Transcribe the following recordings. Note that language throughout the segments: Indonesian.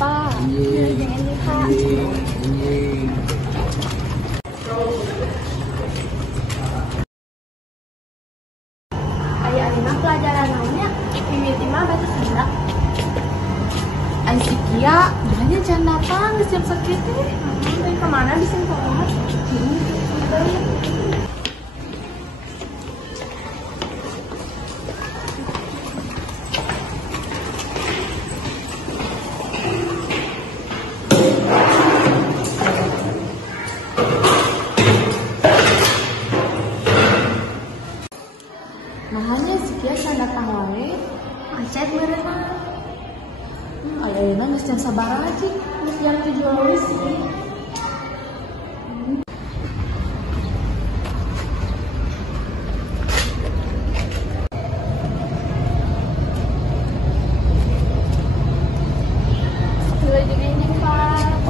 Pak. Ini Pak. Ayah Alina pelajaran namanya mimiti mah baca sanda. Aisyah Kia, bilangnya jangan datang di jam segitu. Dari kemana di sini Pak? Namanya si Kia can datang wae, macet mereka. Ayana geus can sabar aja, geus jam 7 wae sih.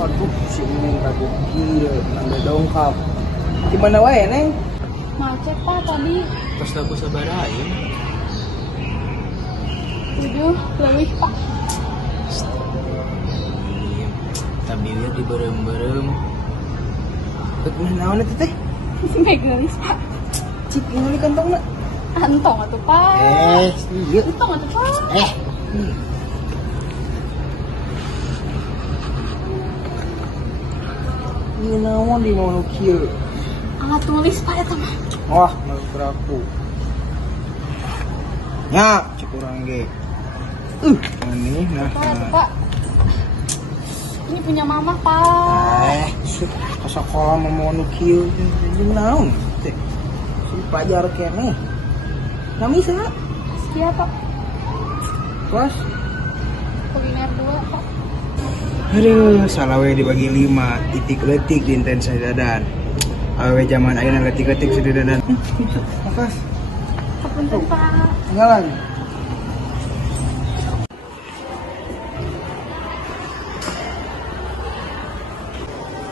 Aduh, si Neng ragu kieu, nanda dongkap. Gimana wae, Neng? Macet Pak tadi. Pas aku sabar aja. 7 lebih Pak. Tapi lihat di berem-berem. Ketemu naon itu teh? Megang Pak. Cip ini kantongna. Antong atuh Pak. Iya. Antong atuh Pak. Ini naon di mau kieu? Alat tulis Pak eta mah. Wah, menurut aku. Ya, cek urang ge. Ini Pak. Ini punya mama Pak. Kasakola mau nu kieu. Ini naon teh? Si pelajar keneh. Nami saha? Kia Pak. Kelas Kuliner 2 Pak. aduh, salah we dibagi 5, titik letik di intensa dadan. Awe zaman ayeuna letik-letik sudah dadan. Makas. Punten Pak. Tinggalan.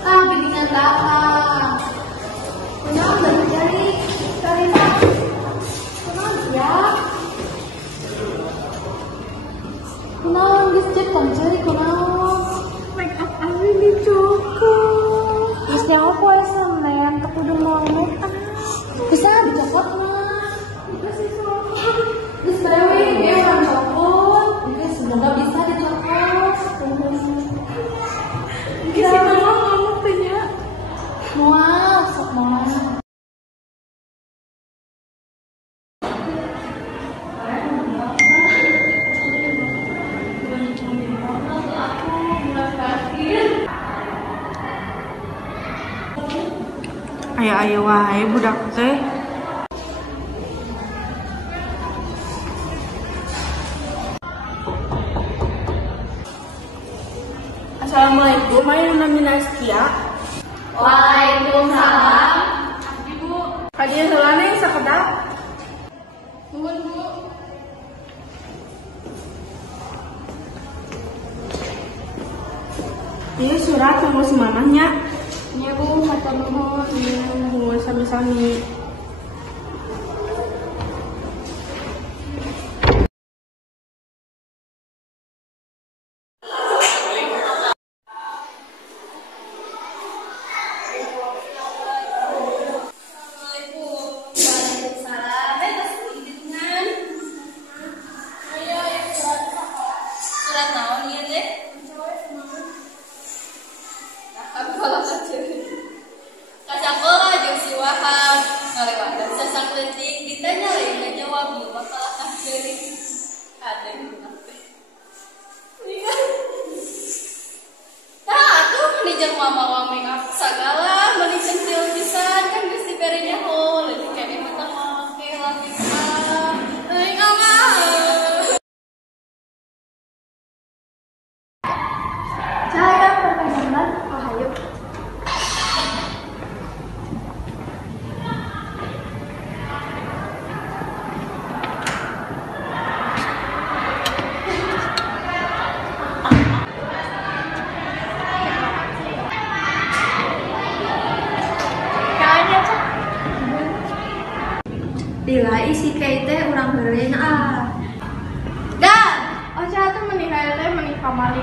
Bimbingan Kakak. Kenal baru cari Pak. Kenal ya. Kenal geus cek kan cari kenal. Make up ari dicokot. Geus nyawa poe Senin teu kudu ngomong. Bisa dicokot mah. Geus bae dia orang cokot. Geus semoga bisa dicokot. Geus mama ngomong teh nya. Moal, sok moal. Aya wae budak teh. Assalamualaikum, ayo namina Askia. Waalaikumsalam. Ibu, kadieu heula Neng sakedap. Nuhun, Bu. Ini surat sama si mamahnya. Iya Bu, matur nuhun. Nuhun sami-sami. Kacakola jeung si Wahab ngalewatan sasak leutik ditanya lain ngajawab nu bakal kaseuring ada guna teh. Tah atuh meni jeung mama make up sagala meni centil pisan kan geus dibere nyaho leutik keneh mah teh make lagi mah. Teuing ngomong. Saya pertanyaan Rahayu.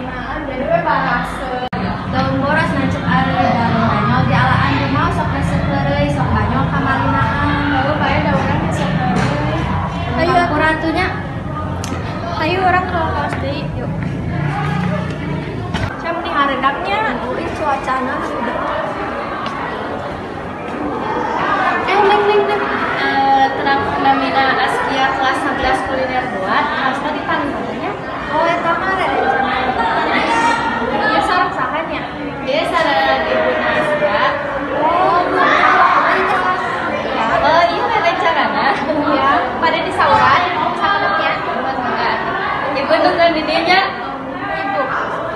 kalinaan jadi we bahas daun boros nancep ari daun banyol di alaan rumah sok resekeureuy sok banyol ka malinaan lalu bae da urang sok resekeureuy ayo aku ratunya ayo orang ke kaos deui yuk cam di haredaknya uih cuacana udah tenang namina Askia kelas 11 kuliner buat kelasnya di Tangerangnya. oh eta mah rencana Ya sarang sahan ya. Dia sarang ibu Askia. oh Iya rencananya. ya pada di sauran sahabatnya Ibu nungguin di dinya. ibu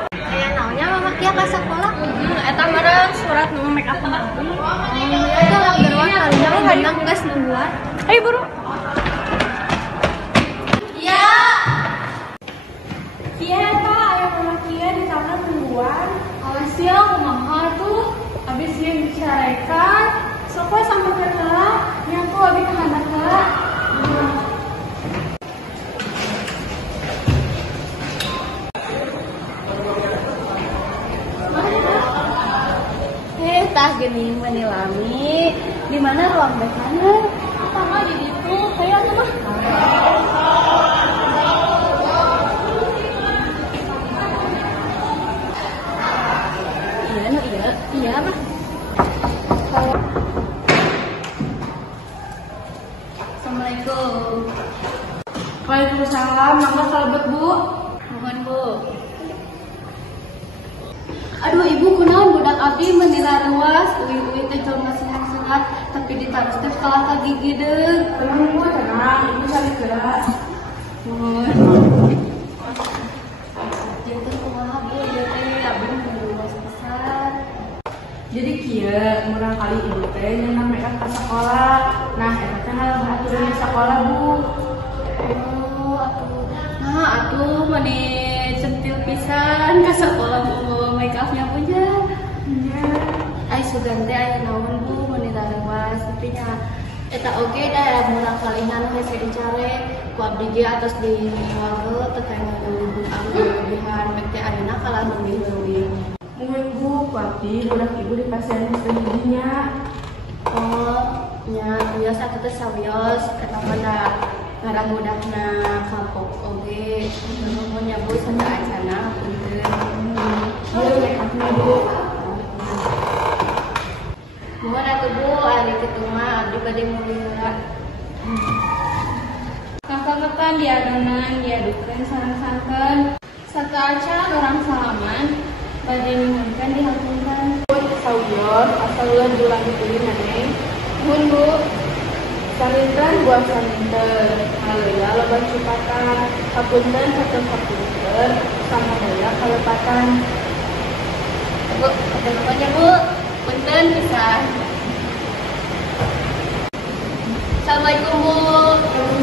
kayak naunya mama kia ke sekolah Eta bareng surat nu make up. itu orang beruang kalinya benang gas nungguan Ayo buru. iya kia eta aya mama kia di kamar nungguan awas ya kumaha tuh abis yang dicarekan sok we sampai ke heula nya tuh abis ke handap heula Tah geuning menilami di mana ruang bekannya? sama di situ kayak tuh mah Iya mah. Assalamualaikum. Waalaikumsalam, mangga kalebet bu. Mohon Bu. Aduh ibu kunaon budak abdi menila ruas, uwi teh jelema sehat-sehat, tapi ditaruh teh kalah ka gigi deug. Tenang bu, tenang, ibu cari gerak. Jadi kumaha Bu ieu teh abdi menila ruas pisan. Jadi kieu murang kali ibu teh nyenang mereka ke sekolah. Nah, eta teh halang aturan di sekolah bu. Oh, atuh. Nah, atuh mani centil pisan ka sekolah Bu make up-nya punya. Iya. Ai sugan teh aya naon Bu menila ruas tapi nya eta oge da murang kalihan hese dicare ku abdi ge atas di warga teh kaya ngeuleubung anglebihan mek teh ayeuna kalah leuwih-leuwih. Mungkin bu, abdi budak ibu di pasien giginya. Oh, nya wios atuh teh sawios eta pada ngarang budakna kapok oge. Nuhun nya Bu sada acana punten. Ayo make-upnya bu. Mohon atuh Bu ari kitu mah abdi bade meuli heula. Kakak-kakak diadonan, diadukan sarang-sarang. Satu acan orang salaman, bade nyuhunkan dihapunkan. Sawios, asal ulah julang dipilih maneh. Nuhun bu. Sarinten buah sarinten, haleuya loba cupatan. Hapunten sakeun sama daya kalepatan. Bu, pokoknya Bu, punten pisan. Assalamualaikum Bu.